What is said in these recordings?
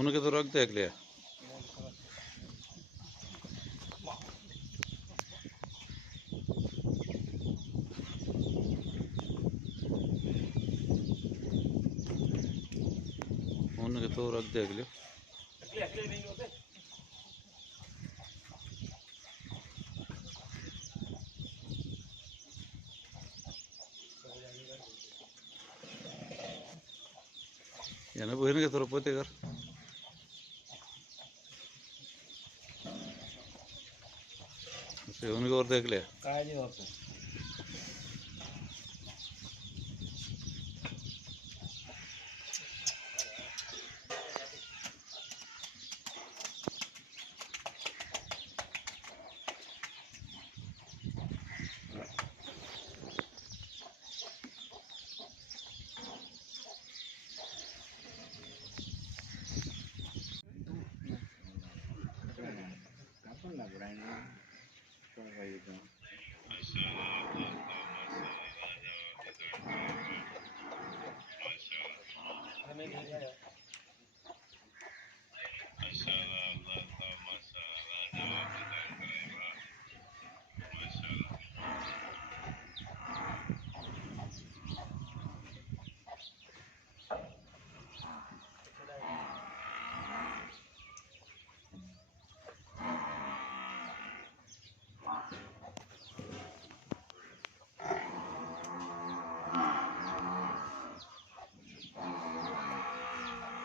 उनके तो रख देख लिया। उनके तो रख देख लिया। याना बहन के तरफ पोते कर उनके और देख लिया। काय नहीं होता kapan lah berani kalau kayak gitu.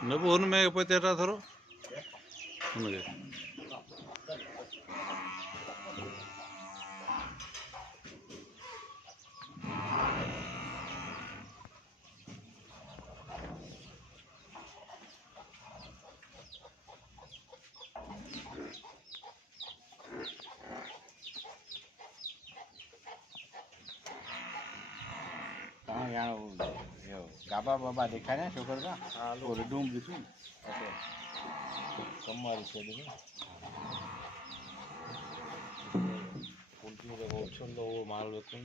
नबू उनमें पोते रहा थरो उनके कहाँ यहाँ यो गाबा बाबा देखा ना शुगर का और डूम दिसू ओके कमर से देखो उल्टी देखो छोड़ लो वो माल बेचूं